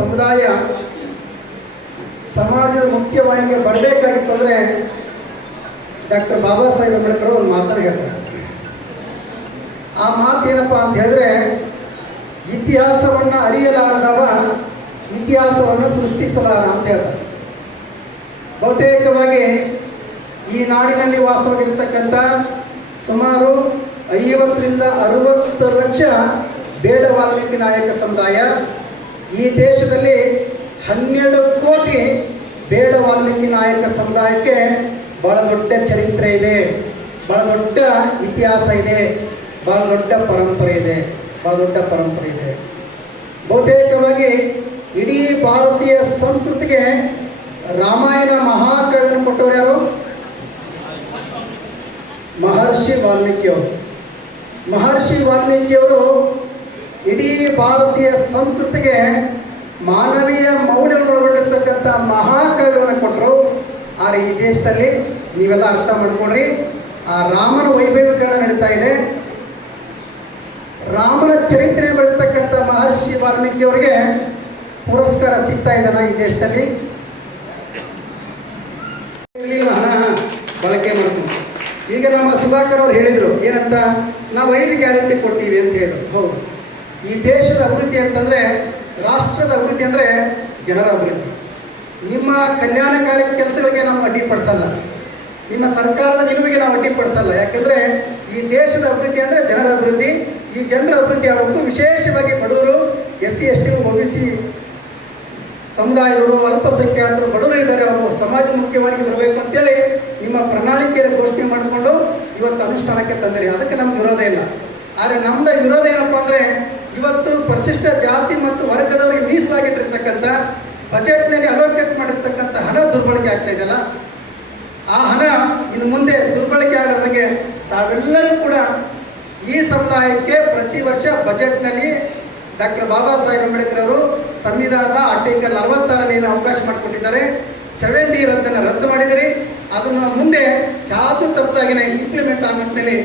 ಸಮುದಾಯ ಸಮಾಜದ ಮುಖ್ಯವಾಹಿನಿಗೆ ಬರಬೇಕಾಗಿತ್ತು ಅಂದರೆ ಡಾಕ್ಟರ್ ಬಾಬಾ ಸಾಹೇಬ್ ಅಂಬೇಡ್ಕರ್ ಒಂದು ಮಾತನ್ನು ಹೇಳ್ತಾರೆ. ಆ ಮಾತೇನಪ್ಪ ಅಂತ ಹೇಳಿದ್ರೆ, ಇತಿಹಾಸವನ್ನು ಅರಿಯಲಾರದವ ಇತಿಹಾಸವನ್ನು ಸೃಷ್ಟಿಸಲಾರ ಅಂತ ಹೇಳ್ತಾರೆ. ಬಹುತೇಕವಾಗಿ ಈ ನಾಡಿನಲ್ಲಿ ವಾಸವಾಗಿರ್ತಕ್ಕಂಥ ಸುಮಾರು 50ರಿಂದ 60 ಲಕ್ಷ ಬೇಡ ವಾಲ್ಮೀಕಿ ನಾಯಕ ಸಮುದಾಯ, ಈ ದೇಶದಲ್ಲಿ 12 ಕೋಟಿ ಬೇಡ ವಾಲ್ಮೀಕಿ ನಾಯಕ ಸಮುದಾಯಕ್ಕೆ ಬಹಳ ದೊಡ್ಡ ಚರಿತ್ರೆ ಇದೆ, ಬಹಳ ದೊಡ್ಡ ಇತಿಹಾಸ ಇದೆ, ಬಹಳ ದೊಡ್ಡ ಪರಂಪರೆ ಇದೆ, ಬಹಳ ದೊಡ್ಡ ಪರಂಪರೆ ಇದೆ. ಬಹುತೇಕವಾಗಿ ಇಡೀ ಭಾರತೀಯ ಸಂಸ್ಕೃತಿಗೆ ರಾಮಾಯಣ ಮಹಾಕಾವ್ಯವನ್ನು ಕೊಟ್ಟವರು ಯಾರು? ಮಹರ್ಷಿ ವಾಲ್ಮೀಕಿಯವರು. ಮಹರ್ಷಿ ವಾಲ್ಮೀಕಿಯವರು ಇಡೀ ಭಾರತೀಯ ಸಂಸ್ಕೃತಿಗೆ ಮಾನವೀಯ ಮೌಲ್ಯಗಳೊಳಗೊಂಡಿರ್ತಕ್ಕಂಥ ಮಹಾಕಾವ್ಯವನ್ನು ಕೊಟ್ಟರು. ಆದರೆ ಈ ದೇಶದಲ್ಲಿ ನೀವೆಲ್ಲ ಅರ್ಥ ಮಾಡ್ಕೊಡ್ರಿ, ಆ ರಾಮನ ವೈಭವೀಕರಣ ನಡೀತಾ ಇದೆ. ರಾಮನ ಚರಿತ್ರೆ ಬರೆತಕ್ಕಂಥ ಮಹರ್ಷಿ ವಾಲ್ಮೀಕಿಯವರಿಗೆ ಪುರಸ್ಕಾರ ಸಿಗ್ತಾ ಇದೆನಾ ಈ ದೇಶದಲ್ಲಿ? ಹಣ ಬಳಕೆ ಮಾಡ್ತೀವಿ. ಈಗ ನಮ್ಮ ಸುಧಾಕರ್ ಅವರು ಹೇಳಿದರು ಏನಂತ, ನಾವು 5 ಗ್ಯಾರಂಟಿ ಕೊಡ್ತೀವಿ ಅಂತ ಹೇಳಿದ್ರು. ಹೌದು, ಈ ದೇಶದ ಅಭಿವೃದ್ಧಿ ಅಂತಂದರೆ, ರಾಷ್ಟ್ರದ ಅಭಿವೃದ್ಧಿ ಅಂದರೆ ಜನರ ಅಭಿವೃದ್ಧಿ. ನಿಮ್ಮ ಕಲ್ಯಾಣಕಾರಿ ಕೆಲಸಗಳಿಗೆ ನಾವು ಅಡ್ಡಿಪಡಿಸಲ್ಲ, ನಿಮ್ಮ ಸರ್ಕಾರದ ನಿಲುವಿಗೆ ನಾವು ಅಡ್ಡಿಪಡಿಸಲ್ಲ. ಯಾಕೆಂದರೆ ಈ ದೇಶದ ಅಭಿವೃದ್ಧಿ ಅಂದರೆ ಜನರ ಅಭಿವೃದ್ಧಿ. ಈ ಜನರ ಅಭಿವೃದ್ಧಿ ಆಗಬೇಕು. ವಿಶೇಷವಾಗಿ ಬಡವರು, SC ST OBC ಸಮುದಾಯದವರು, ಅಲ್ಪಸಂಖ್ಯಾತರು, ಬಡವರು ಇದ್ದಾರೆ, ಅವರು ಸಮಾಜ ಮುಖ್ಯವಾಗಿ ಬರಬೇಕು ಅಂತೇಳಿ ನಿಮ್ಮ ಪ್ರಣಾಳಿಕೆಯನ್ನು ಘೋಷಣೆ ಮಾಡಿಕೊಂಡು ಇವತ್ತು ಅನುಷ್ಠಾನಕ್ಕೆ ತಂದಿರಿ. ಅದಕ್ಕೆ ನಮ್ಗೆ ವಿರೋಧ ಇಲ್ಲ. ಆದರೆ ನಮ್ಮದು ವಿರೋಧ ಏನಪ್ಪ ಅಂದರೆ, ಇವತ್ತು ಪರಿಶಿಷ್ಟ ಜಾತಿ ಮತ್ತು ವರ್ಗದವರಿಗೆ ಮೀಸಲಾಗಿಟ್ಟಿರ್ತಕ್ಕಂಥ ಬಜೆಟ್ನಲ್ಲಿ ಅಲೋಕೇಟ್ ಮಾಡಿರ್ತಕ್ಕಂಥ ಹಣ ದುರ್ಬಳಕೆ ಆಗ್ತಾ ಇದೆಯಲ್ಲ, ಆ ಹಣ ಇನ್ನು ಮುಂದೆ ದುರ್ಬಳಕೆ ಆಗೋದಕ್ಕೆ ತಾವೆಲ್ಲರೂ ಕೂಡ ಈ ಸಮುದಾಯಕ್ಕೆ ಪ್ರತಿ ವರ್ಷ ಬಜೆಟ್ನಲ್ಲಿ ಡಾಕ್ಟರ್ ಬಾಬಾ ಸಾಹೇಬ್ ಅಂಬೇಡ್ಕರ್ ಅವರು ಸಂವಿಧಾನದ ಆರ್ಟಿಕಲ್ 46ರಲ್ಲಿ ಏನು ಅವಕಾಶ ಮಾಡಿಕೊಟ್ಟಿದ್ದಾರೆ, 7D ರದ್ದನ್ನು ರದ್ದು ಮಾಡಿದಿರಿ. ಅದನ್ನು ಮುಂದೆ ಚಾಚು ತಪ್ಪದಾಗಿನ ಇಂಪ್ಲಿಮೆಂಟ್ ಆಗೋ ನಿಟ್ಟಿನಲ್ಲಿ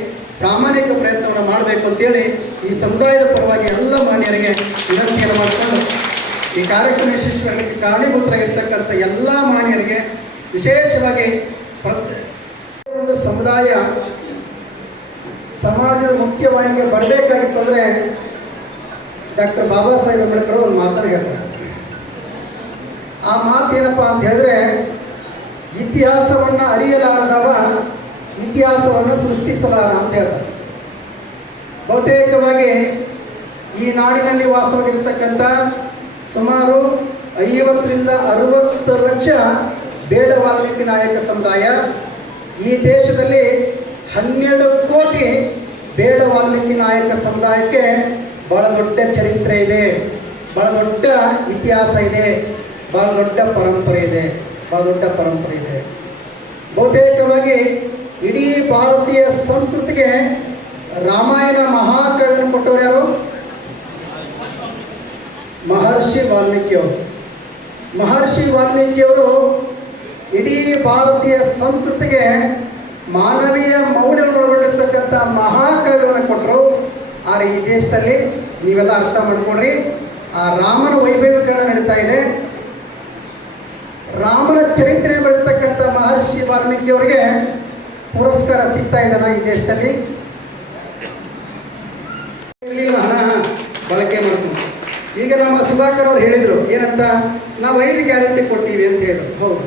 ಪ್ರಾಮಾಣಿಕ ಪ್ರಯತ್ನವನ್ನು ಮಾಡಬೇಕು ಅಂತೇಳಿ ಈ ಸಮುದಾಯದ ಪರವಾಗಿ ಎಲ್ಲ ಮಾನ್ಯರಿಗೆ ವಿನಂತಿಯನ್ನು ಮಾಡಿಕೊಂಡು ಈ ಕಾರ್ಯಕ್ರಮ ಯಶಸ್ವಿಯಾಗಲಿಕ್ಕೆ ಕಾರಣೀಭೂತರಾಗಿರ್ತಕ್ಕಂಥ ಎಲ್ಲ ಮಾನ್ಯರಿಗೆ, ವಿಶೇಷವಾಗಿ ಒಂದು ಸಮುದಾಯ ಸಮಾಜದ ಮುಖ್ಯವಾಹಿನಿಗೆ ಬರಬೇಕಾಗಿತ್ತು ಅಂದರೆ ಡಾಕ್ಟರ್ ಬಾಬಾ ಸಾಹೇಬ್ ಅಂಬೇಡ್ಕರ್ ಒಂದು ಮಾತನ್ನು ಹೇಳ್ತಾರೆ. ಆ ಮಾತೇನಪ್ಪ ಅಂತ ಹೇಳಿದ್ರೆ, ಇತಿಹಾಸವನ್ನು ಅರಿಯಲಾರದವ ಇತಿಹಾಸವನ್ನು ಸೃಷ್ಟಿಸಲಾರ ಅಂತ ಹೇಳ್ತಾರೆ. ಬಹುತೇಕವಾಗಿ ಈ ನಾಡಿನಲ್ಲಿ ವಾಸವಾಗಿರ್ತಕ್ಕಂಥ ಸುಮಾರು 50ರಿಂದ 60 ಲಕ್ಷ ಬೇಡ ವಾಲ್ಮೀಕಿ ನಾಯಕ ಸಮುದಾಯ, ಈ ದೇಶದಲ್ಲಿ 12 ಕೋಟಿ ಬೇಡ ವಾಲ್ಮೀಕಿ ನಾಯಕ ಸಮುದಾಯಕ್ಕೆ ಬಹಳ ದೊಡ್ಡ ಚರಿತ್ರೆ ಇದೆ, ಬಹಳ ದೊಡ್ಡ ಇತಿಹಾಸ ಇದೆ, ಬಹಳ ದೊಡ್ಡ ಪರಂಪರೆ ಇದೆ, ಬಹಳ ದೊಡ್ಡ ಪರಂಪರೆ ಇದೆ. ಬಹುತೇಕವಾಗಿ ಇಡೀ ಭಾರತೀಯ ಸಂಸ್ಕೃತಿಗೆ ರಾಮಾಯಣ ಮಹಾಕಾವ್ಯವನ್ನು ಕೊಟ್ಟವರು ಯಾರು? ಮಹರ್ಷಿ ವಾಲ್ಮೀಕಿಯವರು. ಮಹರ್ಷಿ ವಾಲ್ಮೀಕಿಯವರು ಇಡೀ ಭಾರತೀಯ ಸಂಸ್ಕೃತಿಗೆ ಮಾನವೀಯ ಮೌಲ್ಯಗಳೊಳಗೊಂಡಿರ್ತಕ್ಕಂಥ ಮಹಾಕಾವ್ಯವನ್ನು ಕೊಟ್ಟರು. ಆದರೆ ಈ ದೇಶದಲ್ಲಿ ನೀವೆಲ್ಲ ಅರ್ಥ ಮಾಡ್ಕೊಡ್ರಿ, ಆ ರಾಮನ ವೈಭವೀಕರಣ ನಡೀತಾ ಇದೆ. ರಾಮನ ಚರಿತ್ರೆ ಬರೆತಕ್ಕಂಥ ಮಹರ್ಷಿ ವಾಲ್ಮೀಕಿಯವರಿಗೆ ಪುರಸ್ಕಾರ ಸಿಗ್ತಾ ಇದೆನಾ ಈ ದೇಶದಲ್ಲಿ? ಹಣ ಬಳಕೆ ಮಾಡ್ತೀವಿ. ಈಗ ನಮ್ಮ ಸುಧಾಕರ್ ಅವರು ಹೇಳಿದರು ಏನಂತ, ನಾವು 5 ಗ್ಯಾರಂಟಿ ಕೊಡ್ತೀವಿ ಅಂತ ಹೇಳಿದ್ರು. ಹೌದು,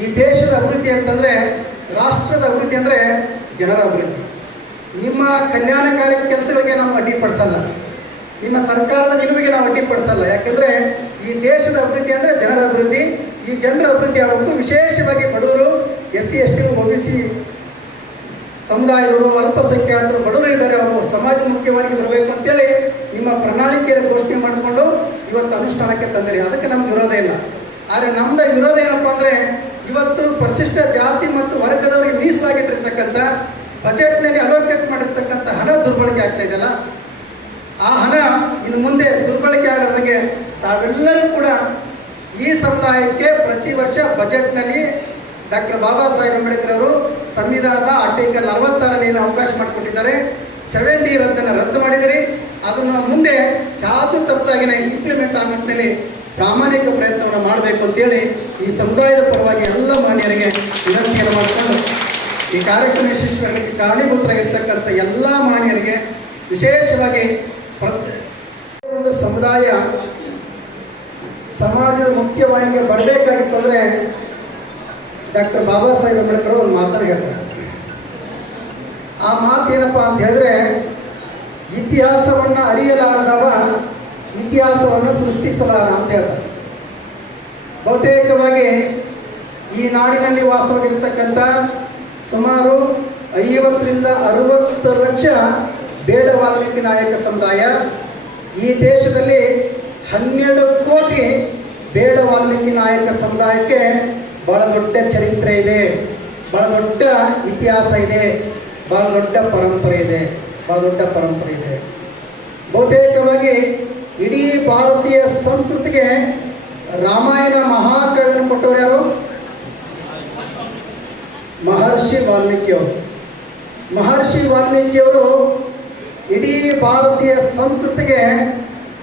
ಈ ದೇಶದ ಅಭಿವೃದ್ಧಿ ಅಂತಂದರೆ, ರಾಷ್ಟ್ರದ ಅಭಿವೃದ್ಧಿ ಅಂದರೆ ಜನರ ಅಭಿವೃದ್ಧಿ. ನಿಮ್ಮ ಕಲ್ಯಾಣಕಾರಿ ಕೆಲಸಗಳಿಗೆ ನಾವು ಅಡ್ಡಿಪಡಿಸಲ್ಲ, ನಿಮ್ಮ ಸರ್ಕಾರದ ನಿಲುವಿಗೆ ನಾವು ಅಡ್ಡಿಪಡಿಸಲ್ಲ. ಯಾಕೆಂದರೆ ಈ ದೇಶದ ಅಭಿವೃದ್ಧಿ ಅಂದರೆ ಜನರ ಅಭಿವೃದ್ಧಿ. ಈ ಜನರ ಅಭಿವೃದ್ಧಿ ಆಗಬೇಕು. ವಿಶೇಷವಾಗಿ ಬಡವರು, SC ST OBC ಸಮುದಾಯದವರು, ಅಲ್ಪಸಂಖ್ಯಾತರು, ಬಡವರು ಇದ್ದಾರೆ, ಅವರು ಸಮಾಜ ಮುಖ್ಯವಾಗಿ ಬರಬೇಕು ಅಂತೇಳಿ ನಿಮ್ಮ ಪ್ರಣಾಳಿಕೆಯನ್ನು ಘೋಷಣೆ ಮಾಡಿಕೊಂಡು ಇವತ್ತು ಅನುಷ್ಠಾನಕ್ಕೆ ತಂದಿರಿ. ಅದಕ್ಕೆ ನಮ್ಗೆ ವಿರೋಧ ಇಲ್ಲ. ಆದರೆ ನಮ್ಮದು ವಿರೋಧ ಏನಪ್ಪ ಅಂದರೆ, ಇವತ್ತು ಪರಿಶಿಷ್ಟ ಜಾತಿ ಮತ್ತು ವರ್ಗದವರಿಗೆ ಮೀಸಲಾಗಿಟ್ಟಿರ್ತಕ್ಕಂಥ ಬಜೆಟ್ನಲ್ಲಿ ಅಲೋಕೇಟ್ ಮಾಡಿರ್ತಕ್ಕಂಥ ಹಣ ದುರ್ಬಳಕೆ ಆಗ್ತಾ ಇದೆಯಲ್ಲ, ಆ ಹಣ ಇನ್ನು ಮುಂದೆ ದುರ್ಬಳಕೆ ಆಗೋದಕ್ಕೆ ತಾವೆಲ್ಲರೂ ಕೂಡ ಈ ಸಮುದಾಯಕ್ಕೆ ಪ್ರತಿ ವರ್ಷ ಬಜೆಟ್ನಲ್ಲಿ ಡಾಕ್ಟರ್ ಬಾಬಾ ಸಾಹೇಬ್ ಅಂಬೇಡ್ಕರ್ ಅವರು ಸಂವಿಧಾನದ ಆರ್ಟಿಕಲ್ 46ರಲ್ಲಿ ಏನು ಅವಕಾಶ ಮಾಡಿಕೊಟ್ಟಿದ್ದಾರೆ, 7D ರದ್ದನ್ನು ರದ್ದು ಮಾಡಿದಿರಿ. ಅದನ್ನು ಮುಂದೆ ಚಾಚು ತಪ್ಪದಾಗಿನ ಇಂಪ್ಲಿಮೆಂಟ್ ಆಗೋ ನಿಟ್ಟಿನಲ್ಲಿ ಪ್ರಾಮಾಣಿಕ ಪ್ರಯತ್ನವನ್ನು ಮಾಡಬೇಕು ಅಂತೇಳಿ ಈ ಸಮುದಾಯದ ಪರವಾಗಿ ಎಲ್ಲ ಮಾನ್ಯರಿಗೆ ವಿನಂತಿಯನ್ನು ಮಾಡಿಕೊಂಡು ಈ ಕಾರ್ಯಕ್ರಮ ಯಶಸ್ವಿಯಾಗಲಿಕ್ಕೆ ಕಾರಣೀಭೂತರಾಗಿರ್ತಕ್ಕಂಥ ಎಲ್ಲ ಮಾನ್ಯರಿಗೆ ವಿಶೇಷವಾಗಿ ಒಂದು ಸಮುದಾಯ ಸಮಾಜದ ಮುಖ್ಯವಾಹಿನಿಗೆ ಬರಬೇಕಾಗಿತ್ತು ಅಂದರೆ ಡಾಕ್ಟರ್ ಬಾಬಾ ಸಾಹೇಬ್ ಅಂಬೇಡ್ಕರ್ ಒಂದು ಮಾತನ್ನು ಹೇಳ್ತಾರೆ. ಆ ಮಾತೇನಪ್ಪ ಅಂತ ಹೇಳಿದ್ರೆ, ಇತಿಹಾಸವನ್ನು ಅರಿಯಲಾರದವ ಇತಿಹಾಸವನ್ನು ಸೃಷ್ಟಿಸಲಾರ ಅಂತ ಹೇಳ್ತಾರೆ. ಬಹುತೇಕವಾಗಿ ಈ ನಾಡಿನಲ್ಲಿ ವಾಸವಾಗಿರ್ತಕ್ಕಂಥ ಸುಮಾರು 50ರಿಂದ 60 ಲಕ್ಷ ಬೇಡ ವಾಲ್ಮೀಕಿ ನಾಯಕ ಸಮುದಾಯ, ಈ ದೇಶದಲ್ಲಿ 12 ಕೋಟಿ ಬೇಡ ವಾಲ್ಮೀಕಿ ನಾಯಕ ಸಮುದಾಯಕ್ಕೆ ಬಹಳ ದೊಡ್ಡ ಚರಿತ್ರೆ ಇದೆ, ಬಹಳ ದೊಡ್ಡ ಇತಿಹಾಸ ಇದೆ, ಬಹಳ ದೊಡ್ಡ ಪರಂಪರೆ ಇದೆ, ಬಹಳ ದೊಡ್ಡ ಪರಂಪರೆ ಇದೆ. ಬಹುತೇಕವಾಗಿ ಇಡೀ ಭಾರತೀಯ ಸಂಸ್ಕೃತಿಗೆ ರಾಮಾಯಣ ಮಹಾಕಾವ್ಯವನ್ನು ಕೊಟ್ಟವರು ಯಾರು? ಮಹರ್ಷಿ ವಾಲ್ಮೀಕಿಯವರು. ಮಹರ್ಷಿ ವಾಲ್ಮೀಕಿಯವರು ಇಡೀ ಭಾರತೀಯ ಸಂಸ್ಕೃತಿಗೆ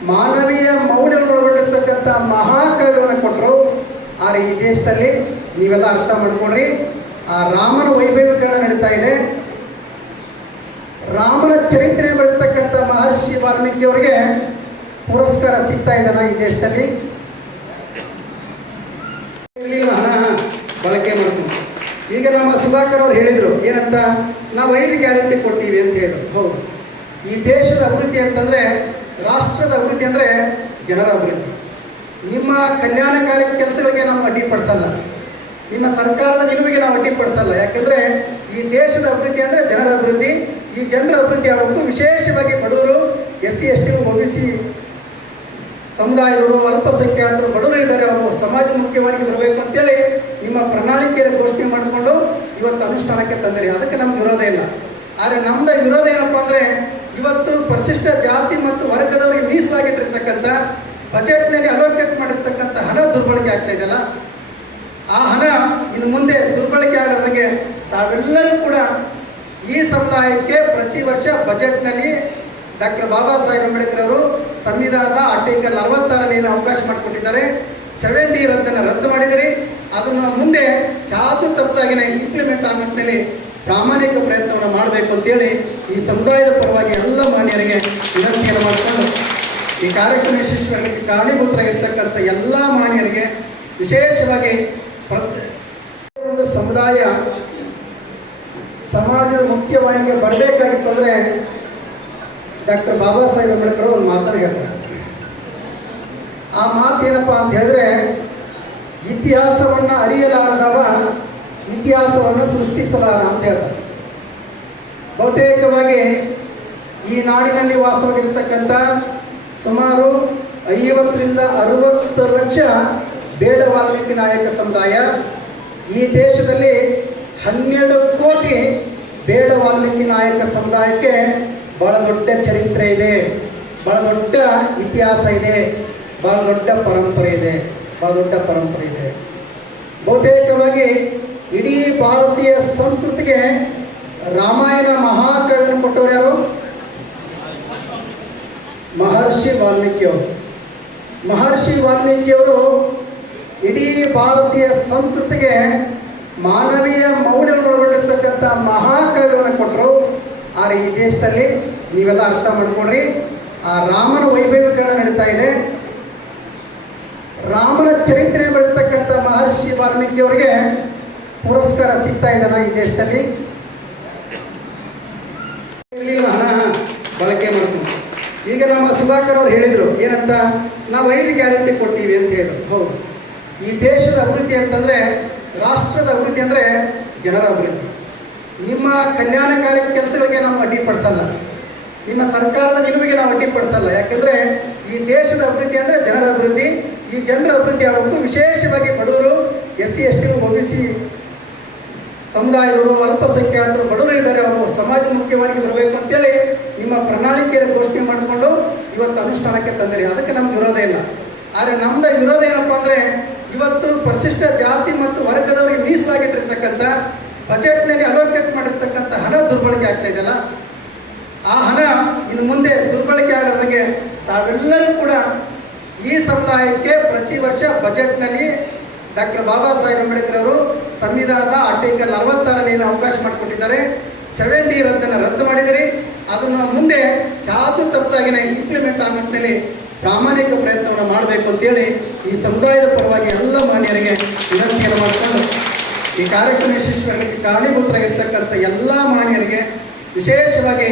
ಮಾನವೀಯ ಮೌಲ್ಯಗಳೊಳಗೊಂಡಿರ್ತಕ್ಕಂಥ ಮಹಾಕಾವ್ಯವನ್ನು ಕೊಟ್ಟರು. ಆದರೆ ಈ ದೇಶದಲ್ಲಿ ನೀವೆಲ್ಲ ಅರ್ಥ ಮಾಡ್ಕೊಡ್ರಿ, ಆ ರಾಮನ ವೈಭವೀಕರಣ ನಡೀತಾ ಇದೆ. ರಾಮನ ಚರಿತ್ರೆ ಬರೆತಕ್ಕಂಥ ಮಹರ್ಷಿ ವಾಲ್ಮೀಕಿಯವರಿಗೆ ಪುರಸ್ಕಾರ ಸಿಗ್ತಾ ಇದೆನಾ ಈ ದೇಶದಲ್ಲಿ? ಹಣ ಬಳಕೆ ಮಾಡ್ತೀವಿ. ಈಗ ನಮ್ಮ ಸುಧಾಕರ್ ಅವರು ಹೇಳಿದರು ಏನಂತ, ನಾವು 5 ಗ್ಯಾರಂಟಿ ಕೊಟ್ಟಿವಿ ಅಂತ ಹೇಳಿದ್ರು. ಹೌದು, ಈ ದೇಶದ ಅಭಿವೃದ್ಧಿ ಅಂತಂದರೆ, ರಾಷ್ಟ್ರದ ಅಭಿವೃದ್ಧಿ ಅಂದರೆ ಜನರ ಅಭಿವೃದ್ಧಿ. ನಿಮ್ಮ ಕಲ್ಯಾಣಕಾರಿ ಕೆಲಸಗಳಿಗೆ ನಾವು ಅಡ್ಡಿಪಡಿಸಲ್ಲ, ನಿಮ್ಮ ಸರ್ಕಾರದ ನಿಲುವಿಗೆ ನಾವು ಅಡ್ಡಿಪಡಿಸಲ್ಲ. ಯಾಕೆಂದರೆ ಈ ದೇಶದ ಅಭಿವೃದ್ಧಿ ಅಂದರೆ ಜನರ ಅಭಿವೃದ್ಧಿ. ಈ ಜನರ ಅಭಿವೃದ್ಧಿ ಆಗಬೇಕು. ವಿಶೇಷವಾಗಿ ಬಡವರು, SC ST OBC ಸಮುದಾಯದವರು, ಅಲ್ಪಸಂಖ್ಯಾತರು, ಬಡವರು ಇದ್ದಾರೆ, ಅವರು ಸಮಾಜ ಮುಖ್ಯವಾಹಿನಿಗೆ ಬರಬೇಕು ಅಂತೇಳಿ ನಿಮ್ಮ ಪ್ರಣಾಳಿಕೆಯನ್ನು ಘೋಷಣೆ ಮಾಡಿಕೊಂಡು ಇವತ್ತು ಅನುಷ್ಠಾನಕ್ಕೆ ತಂದಿರಿ. ಅದಕ್ಕೆ ನಮ್ಗೆ ವಿರೋಧ ಇಲ್ಲ. ಆದರೆ ನಮ್ಮದು ವಿರೋಧ ಏನಪ್ಪ ಅಂದರೆ, ಇವತ್ತು ಪರಿಶಿಷ್ಟ ಜಾತಿ ಮತ್ತು ವರ್ಗದವರಿಗೆ ಮೀಸಲಾಗಿಟ್ಟಿರ್ತಕ್ಕಂಥ ಬಜೆಟ್ನಲ್ಲಿ ಅಲೋಕೇಟ್ ಮಾಡಿರ್ತಕ್ಕಂಥ ಹಣ ದುರ್ಬಳಕೆ ಆಗ್ತಾ ಇದೆಯಲ್ಲ, ಆ ಹಣ ಇನ್ನು ಮುಂದೆ ದುರ್ಬಳಕೆ ಆಗೋದಕ್ಕೆ ತಾವೆಲ್ಲರೂ ಕೂಡ ಈ ಸಮುದಾಯಕ್ಕೆ ಪ್ರತಿ ವರ್ಷ ಬಜೆಟ್ನಲ್ಲಿ ಡಾಕ್ಟರ್ ಬಾಬಾ ಸಾಹೇಬ್ ಅಂಬೇಡ್ಕರ್ ಅವರು ಸಂವಿಧಾನದ ಆರ್ಟಿಕಲ್ 46ರಲ್ಲಿ ಏನು ಅವಕಾಶ ಮಾಡಿಕೊಟ್ಟಿದ್ದಾರೆ, 7D ರದ್ದನ್ನು ರದ್ದು ಮಾಡಿದಿರಿ. ಅದನ್ನು ಮುಂದೆ ಚಾಚು ತಪ್ಪದಾಗಿನೇ ಇಂಪ್ಲಿಮೆಂಟ್ ಆಗೋ ನಿಟ್ಟಿನಲ್ಲಿ ಪ್ರಾಮಾಣಿಕ ಪ್ರಯತ್ನವನ್ನು ಮಾಡಬೇಕು ಅಂತೇಳಿ ಈ ಸಮುದಾಯದ ಪರವಾಗಿ ಎಲ್ಲ ಮಾನ್ಯರಿಗೆ ವಿನಂತಿಯನ್ನು ಮಾಡಿಕೊಂಡು ಈ ಕಾರ್ಯಕ್ರಮ ಯಶಸ್ವಿಯಾಗಲಿಕ್ಕೆ ಕಾರಣೀಭೂತರಾಗಿರ್ತಕ್ಕಂಥ ಎಲ್ಲ ಮಾನ್ಯರಿಗೆ ವಿಶೇಷವಾಗಿ ಒಂದು ಸಮುದಾಯ ಸಮಾಜದ ಮುಖ್ಯವಾಹಿನಿಗೆ ಬರಬೇಕಾಗಿತ್ತು ಅಂದರೆ ಡಾಕ್ಟರ್ ಬಾಬಾ ಸಾಹೇಬ್ ಅಂಬೇಡ್ಕರ್ ಒಂದು ಮಾತನ್ನು ಹೇಳ್ತಾರೆ. ಆ ಮಾತೇನಪ್ಪ ಅಂತ ಹೇಳಿದ್ರೆ, ಇತಿಹಾಸವನ್ನು ಅರಿಯಲಾರದವ ಇತಿಹಾಸವನ್ನು ಸೃಷ್ಟಿಸಲಾರ ಅಂತ ಹೇಳ್ತಾರೆ. ಬಹುತೇಕವಾಗಿ ಈ ನಾಡಿನಲ್ಲಿ ವಾಸವಾಗಿರ್ತಕ್ಕಂಥ ಸುಮಾರು 50ರಿಂದ 60 ಲಕ್ಷ ಬೇಡ ವಾಲ್ಮೀಕಿ ನಾಯಕ ಸಮುದಾಯ, ಈ ದೇಶದಲ್ಲಿ 12 ಕೋಟಿ ಬೇಡ ವಾಲ್ಮೀಕಿ ನಾಯಕ ಸಮುದಾಯಕ್ಕೆ ಬಹಳ ದೊಡ್ಡ ಚರಿತ್ರೆ ಇದೆ, ಬಹಳ ದೊಡ್ಡ ಇತಿಹಾಸ ಇದೆ, ಬಹಳ ದೊಡ್ಡ ಪರಂಪರೆ ಇದೆ, ಬಹಳ ದೊಡ್ಡ ಪರಂಪರೆ ಇದೆ. ಬಹುತೇಕವಾಗಿ ಇಡೀ ಭಾರತೀಯ ಸಂಸ್ಕೃತಿಗೆ ರಾಮಾಯಣ ಮಹಾಕಾವ್ಯವನ್ನು ಕೊಟ್ಟವರು ಯಾರು? ಮಹರ್ಷಿ ವಾಲ್ಮೀಕಿಯವರು. ಮಹರ್ಷಿ ವಾಲ್ಮೀಕಿಯವರು ಇಡೀ ಭಾರತೀಯ ಸಂಸ್ಕೃತಿಗೆ ಮಾನವೀಯ ಮೌಲ್ಯಗಳೊಳಗೊಂಡಿರ್ತಕ್ಕಂಥ ಮಹಾಕಾವ್ಯವನ್ನು ಕೊಟ್ಟರು. ಆದರೆ ಈ ದೇಶದಲ್ಲಿ ನೀವೆಲ್ಲ ಅರ್ಥ ಮಾಡ್ಕೊಡ್ರಿ, ಆ ರಾಮನ ವೈಭವೀಕರಣ ನಡೀತಾ ಇದೆ. ರಾಮನ ಚರಿತ್ರೆ ಬರೆತಕ್ಕಂಥ ಮಹರ್ಷಿ ವಾಲ್ಮೀಕಿಯವರಿಗೆ ಪುರಸ್ಕಾರ ಸಿಗ್ತಾ ಇದೆನಾ ಈ ದೇಶದಲ್ಲಿ? ಹಣ ಬಳಕೆ ಮಾಡ್ತೀವಿ. ಈಗ ನಮ್ಮ ಸುಧಾಕರ್ ಅವರು ಹೇಳಿದರು ಏನಂತ, ನಾವು 5 ಗ್ಯಾರಂಟಿ ಕೊಟ್ಟಿವಿ ಅಂತ ಹೇಳಿದ್ರು. ಹೌದು, ಈ ದೇಶದ ಅಭಿವೃದ್ಧಿ ಅಂತಂದರೆ, ರಾಷ್ಟ್ರದ ಅಭಿವೃದ್ಧಿ ಅಂದರೆ ಜನರ ಅಭಿವೃದ್ಧಿ. ನಿಮ್ಮ ಕಲ್ಯಾಣಕಾರಿ ಕೆಲಸಗಳಿಗೆ ನಾವು ಅಡ್ಡಿಪಡಿಸಲ್ಲ, ನಿಮ್ಮ ಸರ್ಕಾರದ ನಿಲುವಿಗೆ ನಾವು ಅಡ್ಡಿಪಡಿಸಲ್ಲ. ಯಾಕೆಂದರೆ ಈ ದೇಶದ ಅಭಿವೃದ್ಧಿ ಅಂದರೆ ಜನರ ಅಭಿವೃದ್ಧಿ. ಈ ಜನರ ಅಭಿವೃದ್ಧಿ ಆಗಬೇಕು. ವಿಶೇಷವಾಗಿ ಬಡವರು, SC ST OBC ಸಮುದಾಯದವರು, ಅಲ್ಪಸಂಖ್ಯಾತರು, ಬಡವರು ಇದ್ದಾರೆ, ಅವರು ಸಮಾಜ ಮುಖ್ಯವಾಹಿನಿಗೆ ಬರಬೇಕು ಅಂತೇಳಿ ನಿಮ್ಮ ಪ್ರಣಾಳಿಕೆಯನ್ನು ಘೋಷಣೆ ಮಾಡಿಕೊಂಡು ಇವತ್ತು ಅನುಷ್ಠಾನಕ್ಕೆ ತಂದಿರಿ. ಅದಕ್ಕೆ ನಮ್ಗೆ ವಿರೋಧ ಇಲ್ಲ. ಆದರೆ ನಮ್ಮದು ವಿರೋಧ ಏನಪ್ಪ ಅಂದರೆ, ಇವತ್ತು ಪರಿಶಿಷ್ಟ ಜಾತಿ ಮತ್ತು ವರ್ಗದವರಿಗೆ ಮೀಸಲಾಗಿಟ್ಟಿರ್ತಕ್ಕಂಥ ಬಜೆಟ್ನಲ್ಲಿ ಅಲೋಕೇಟ್ ಮಾಡಿರ್ತಕ್ಕಂಥ ಹಣ ದುರ್ಬಳಕೆ ಆಗ್ತಾ ಇದೆಯಲ್ಲ, ಆ ಹಣ ಇನ್ನು ಮುಂದೆ ದುರ್ಬಳಕೆ ಆಗೋದಕ್ಕೆ ತಾವೆಲ್ಲರೂ ಕೂಡ ಈ ಸಮುದಾಯಕ್ಕೆ ಪ್ರತಿ ಬಜೆಟ್ನಲ್ಲಿ ಡಾಕ್ಟರ್ ಬಾಬಾ ಸಾಹೇಬ್ ಅಂಬೇಡ್ಕರ್ ಅವರು ಸಂವಿಧಾನದ ಆರ್ಟಿಕಲ್ 46ರಲ್ಲಿ ಏನು ಅವಕಾಶ ಮಾಡಿಕೊಟ್ಟಿದ್ದಾರೆ 7D ರದ್ದನ್ನು ರದ್ದು ಮಾಡಿದಿರಿ. ಅದನ್ನು ಮುಂದೆ ಚಾಚು ತಪ್ಪದಾಗಿನ ಇಂಪ್ಲಿಮೆಂಟ್ ಆಗೋ ನಿಟ್ಟಿನಲ್ಲಿ ಪ್ರಾಮಾಣಿಕ ಪ್ರಯತ್ನವನ್ನು ಮಾಡಬೇಕು ಅಂತೇಳಿ ಈ ಸಮುದಾಯದ ಪರವಾಗಿ ಎಲ್ಲ ಮಾನ್ಯರಿಗೆ ವಿನಂತಿಯನ್ನು ಮಾಡಿಕೊಂಡು ಈ ಕಾರ್ಯಕ್ರಮ ಯಶಸ್ವಿಯಾಗಲಿಕ್ಕೆ ಕಾರಣೀಭೂತರಾಗಿರ್ತಕ್ಕಂಥ ಎಲ್ಲ ಮಾನ್ಯರಿಗೆ ವಿಶೇಷವಾಗಿ